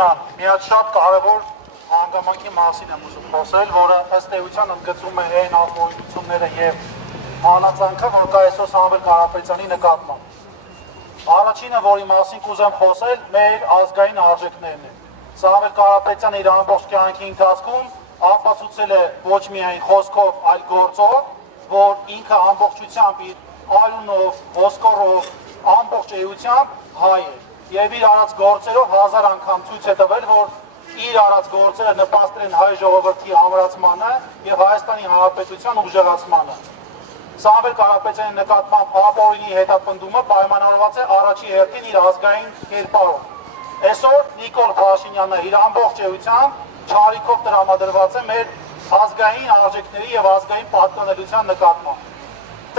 ջան, մի հատ շատ կարևոր հանգամանքի մասին եմ ուզում խոսել, որը ըստ էության ընդգծում է այն ալգորիթմները եւ հանածանքը, որ կա այսօր Սամվել Կարապետյանի նկատմամբ։ Առաջինը, որի մասին կուզեմ խոսել, մեր ազգային արժեքներն են։ Սամվել Կարապետյանը իր ամբողջ կյանքի ընթացքում ապացուցել է ոչ միայն խոսքով, այլ գործով, որ ինքը ամբողջությամբ իր արյունով, ոսկորով, ամբողջ էությամբ հայ է։ Եվ իր արած գործերով 1000 անգամ ցույց է տվել, որ իր արած գործերը նպաստել են հայ ժողովրդի ամրացմանը եւ Հայաստանի Հանրապետության ուժեղացմանը։ Սամվել Կարապետյանի նկատմամբ ապօրինի հետապնդումը պայմանավորված է առաջի հերթին իր ազգային կերպարով։ Այսօր Նիկոլ Փաշինյանը իր ամբողջ էությամբ չարիքով տրամադրված է մեր ազգային արժեքների եւ ազգային պատկանելիության նկատմամբ։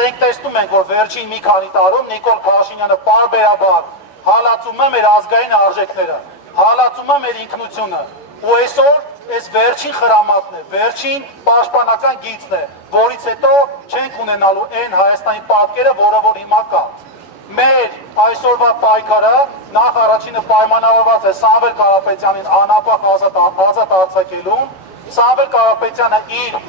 Մենք տեսնում ենք, որ վերջին մի քանի տարում Նիկոլ Փաշինյանը պարբերաբար հալածում է մեր ազգային արժեքները, հալածում է մեր ինքնությունը, ու այսօր այս վերջին խրամատն է, վերջին պաշտպանական գիծն է, որից հետո չենք ունենալու այն Հայաստանի պատկերը, որը որ հիմա կա։ Մեր այսօրվա պայքարը նախ առաջինը պայմանավորված է Սամվել Կարապետյանին անապահ ազատ արձակելուն։ Սամվել Կարապետյանը իր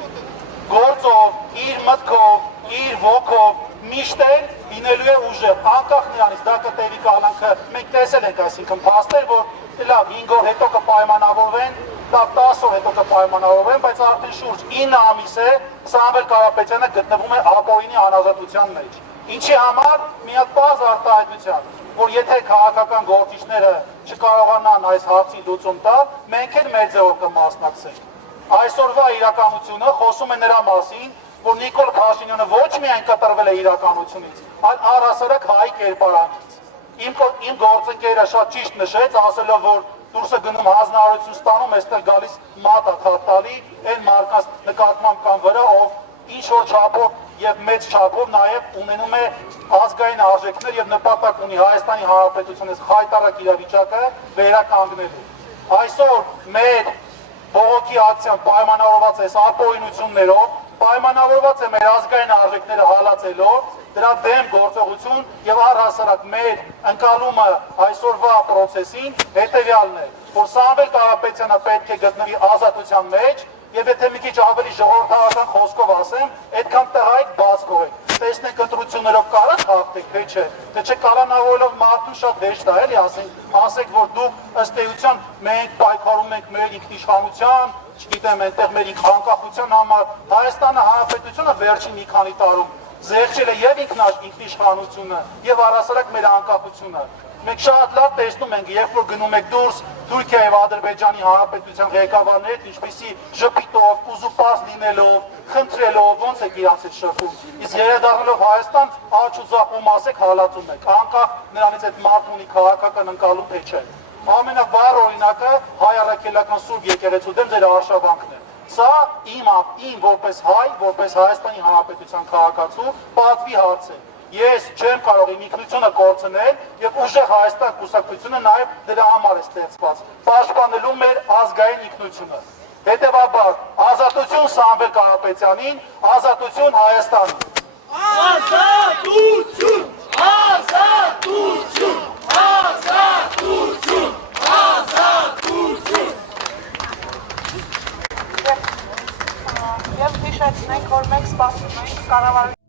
գործով, իր մտքով, իր ոգով միշտ էլ լինելու է ուժեղ, անկախ նրանից դա կտևի կալանքը մենք տեսել ենք, այսինքն փաստեր, որ լավ 5 օր հետո կպայմանավորվեն, լավ 10 օր հետո կպայմանավորվեն, բայց արդեն շուրջ 9 ամիս է Սամվել Կարապետյանը գտնվում է ապօրինի անազատության մեջ։ Ինչի համար մի հատ պարզ արտահայտության, որ եթե քաղաքական գործիչները չկարողանան այս հարցին լուծում տալ, մենք էլ մեր ձևով կմասնակցենք։ Այսօրվա իրականությունը խոսում է նրա մասին, որ Նիկոլ Փաշինյանը ոչ միայն կտրվել է իրականությունից, այլ առհասարակ հայի կերպարանքից։ Իմ գործընկերը շատ ճիշտ նշեց, ասելով, որ դուրսը գնում հանձնարարություն ստանում, այստեղ գալիս մատա թափտալի, այն մարդկանց նկատմամբ կամ վրա, ով ինչ որ չափով եւ մեծ չափով նաեւ ունենում է ազգային արժեքներ եւ նպատակ ունի Հայաստանի Հանրապետությունից խայտարակ իրավիճակը վերականգնելու։ Այսօր մեր բողոքի ակցիան պայմանավորված է ապօրինություններով, պայմանավորված է մեր ազգային արժեքները հալածելով, դրա դեմ գործողություն եւ առհասարակ մեր ընկալումը այսօրվա process-ին հետեւյալն է, որ Սամվել Կարապետյանը պետք է գտնվի ազատության մեջ եւ եթե մի քիչ ավելի ժողովրդական խոսքով ասեմ, այդքան տղայք բաց կողեք։ Տեսնենք ընտրություններով կարա խախտեք, թե չէ։ Թե չէ կալանավորելով մարդուն շատ հեշտ է, էլի ասեք, որ դուք ըստ էության մենք պայքարում ենք մեր ինքնիշխանության, չգիտեմ, այնտեղ մեր անկախության համար։ Հայաստանը Հանրապետությունը վերջին մի քանի տարում զեղչել է եւ ինքնիշխանությունը եւ առհասարակ մեր անկախությունը։ Մենք շատ լավ տեսնում ենք, երբ որ գնում եք դուրս Թուրքիա եւ Ադրբեջանի Հանրապետության ղեկավարներն, ինչպեսի ժպիտով, կուզուպաս լինելով, խնդրելով, ոնց եք իրանց հետ շփում։ Իսկ երադառնալով Հայաստան, աչ ու ձախ ում ասեք հալածում եք, անկախ նրանից այդ մարդն ունի քաղաքական ընկալում թե չէ։ Ամենավառ օրինակը հայ առաքելական Սուրբ եկեղեցու դեմ ձեր արշավանքն է։ Սա իմ որպես հայ, որպես Հայաստանի Հանրապետության քաղաքացու պատվի հարց է։ Ես չեմ կարող իմ ինքնությունը կորցնել եւ ուժեղ Հայաստան կուսակցությունը նաեւ դրա համար է ստեղծված, պաշտպանելու մեր ազգային ինքնությունը։ Հետևաբար, ազատություն Սամվել Կարապետյանին, ազատություն Հայաստանին։ Ազատություն! Ազատություն! Ազատություն! Ազատություն! Եվ հիշեցնենք, որ մենք սպասում ենք կառավարության